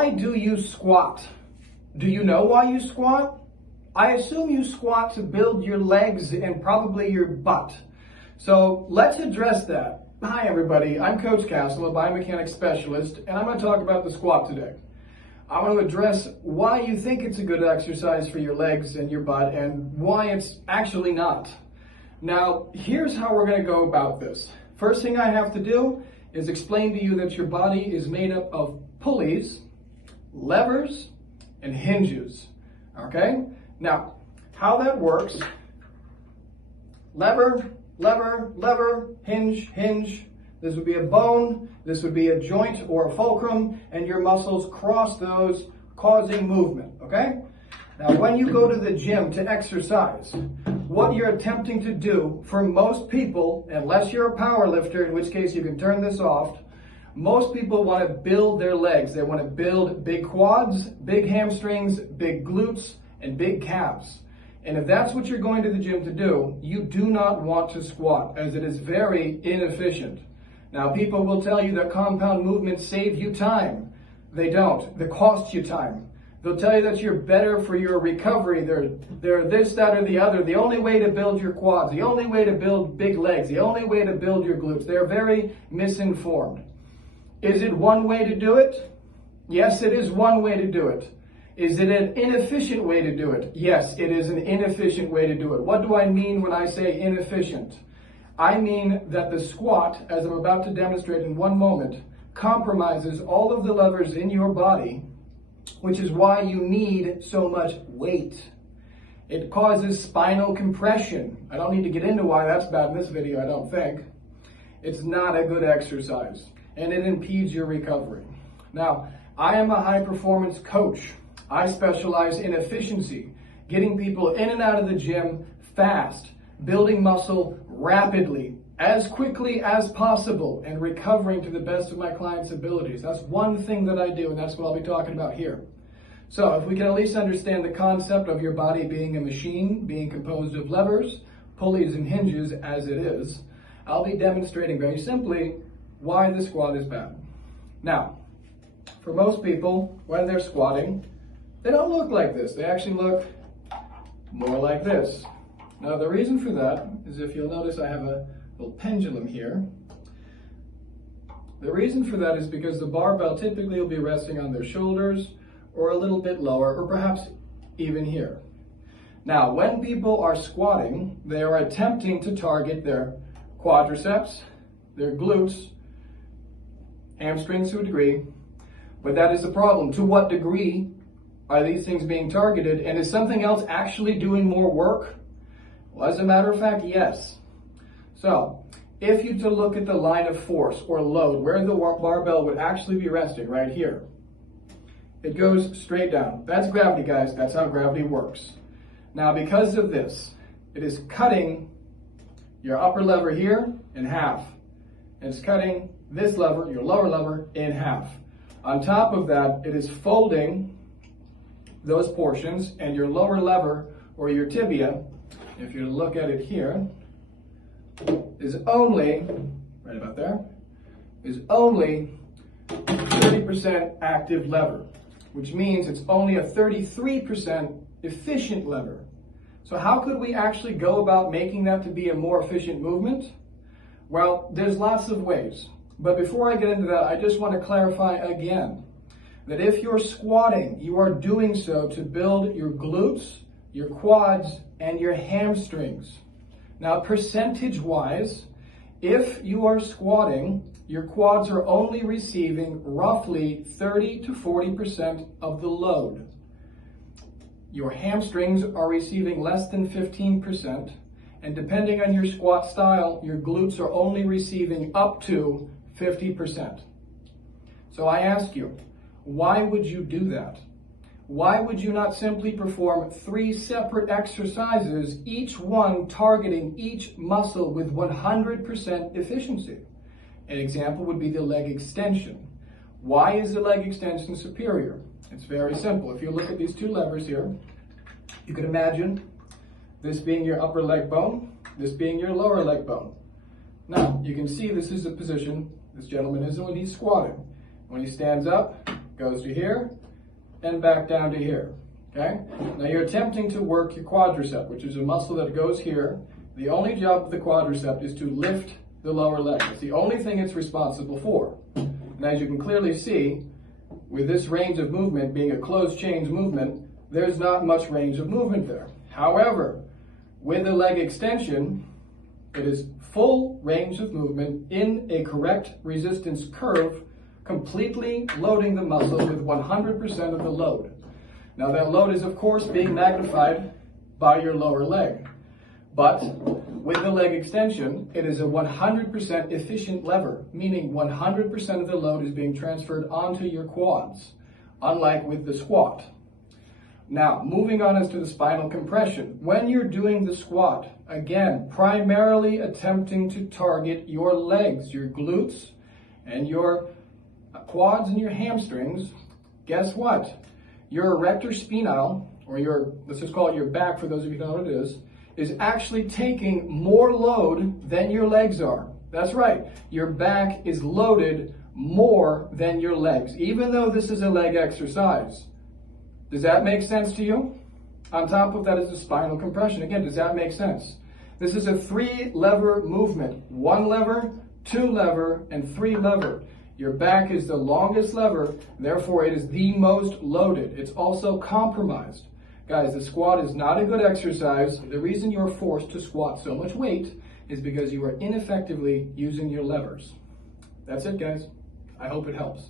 Why do you squat? Do you know why you squat? I assume you squat to build your legs and probably your butt. So let's address that. Hi everybody, I'm Coach Castle, a biomechanics specialist, and I'm going to talk about the squat today. I want to address why you think it's a good exercise for your legs and your butt and why it's actually not. Now, here's how we're going to go about this. First thing I have to do is explain to you that your body is made up of pulleys, levers, and hinges. Okay? Now, how that works, lever, lever, lever, hinge, hinge. This would be a bone, this would be a joint or a fulcrum, and your muscles cross those, causing movement, okay? Now, when you go to the gym to exercise, what you're attempting to do for most people, unless you're a power lifter, in which case you can turn this off, most people want to build their legs. They want to build big quads, big hamstrings, big glutes, and big calves. And if that's what you're going to the gym to do, you do not want to squat, as it is very inefficient. Now, people will tell you that compound movements save you time. They don't. They cost you time. They'll tell you that you're better for your recovery. They're this, that, or the other. The only way to build your quads, the only way to build big legs, the only way to build your glutes. They're very misinformed. Is it one way to do it? Yes, it is one way to do it. Is it an inefficient way to do it? Yes, it is an inefficient way to do it. What do I mean when I say inefficient? I mean that the squat, as I'm about to demonstrate in one moment, compromises all of the levers in your body, which is why you need so much weight. It causes spinal compression. I don't need to get into why that's bad in this video, I don't think. It's not a good exercise, and it impedes your recovery. Now, I am a high-performance coach. I specialize in efficiency, getting people in and out of the gym fast, building muscle rapidly, as quickly as possible, and recovering to the best of my clients' abilities. That's one thing that I do, and that's what I'll be talking about here. So if we can at least understand the concept of your body being a machine, being composed of levers, pulleys, and hinges as it is, I'll be demonstrating very simply why the squat is bad. Now, for most people, when they're squatting, they don't look like this. They actually look more like this. Now, the reason for that is, if you'll notice, I have a little pendulum here. The reason for that is because the barbell typically will be resting on their shoulders or a little bit lower, or perhaps even here. Now, when people are squatting, they are attempting to target their quadriceps, their glutes, hamstrings to a degree, but that is the problem. To what degree are these things being targeted, and is something else actually doing more work? Well, as a matter of fact, yes. So, if you to look at the line of force or load, where the barbell would actually be resting, right here, it goes straight down. That's gravity, guys. That's how gravity works. Now, because of this, it is cutting your upper lever here in half. It's cutting this lever, your lower lever, in half. On top of that, it is folding those portions, and your lower lever, or your tibia, if you look at it here, is only, right about there, is only 30% active lever, which means it's only a 33% efficient lever. So how could we actually go about making that to be a more efficient movement? Well, there's lots of ways. But before I get into that, I just want to clarify again that if you're squatting, you are doing so to build your glutes, your quads, and your hamstrings. Now, percentage-wise, if you are squatting, your quads are only receiving roughly 30 to 40% of the load. Your hamstrings are receiving less than 15%, and depending on your squat style, your glutes are only receiving up to 50%. So I ask you, why would you do that? Why would you not simply perform 3 separate exercises, each one targeting each muscle with 100% efficiency? An example would be the leg extension. Why is the leg extension superior? It's very simple. If you look at these 2 levers here, you can imagine this being your upper leg bone, this being your lower leg bone. Now, you can see this is the position this gentleman is in when he's squatting. When he stands up, goes to here, and back down to here. Okay? Now you're attempting to work your quadricep, which is a muscle that goes here. The only job of the quadricep is to lift the lower leg. It's the only thing it's responsible for. And as you can clearly see, with this range of movement being a closed chains movement, there's not much range of movement there. However, with a leg extension, it is full range of movement in a correct resistance curve, completely loading the muscle with 100% of the load. Now that load is of course being magnified by your lower leg, but with the leg extension, it is a 100% efficient lever, meaning 100% of the load is being transferred onto your quads, unlike with the squat. Now, moving on as to the spinal compression. When you're doing the squat, again, primarily attempting to target your legs, your glutes, and your quads and your hamstrings, guess what? Your erector spinal, or your, let's just call it your back for those of you who know what it is actually taking more load than your legs are. That's right. Your back is loaded more than your legs, even though this is a leg exercise. Does that make sense to you? On top of that is the spinal compression. Again, does that make sense? This is a 3-lever movement. 1 lever, 2 lever, and 3 lever. Your back is the longest lever, therefore it is the most loaded. It's also compromised. Guys, the squat is not a good exercise. The reason you're forced to squat so much weight is because you are ineffectively using your levers. That's it, guys. I hope it helps.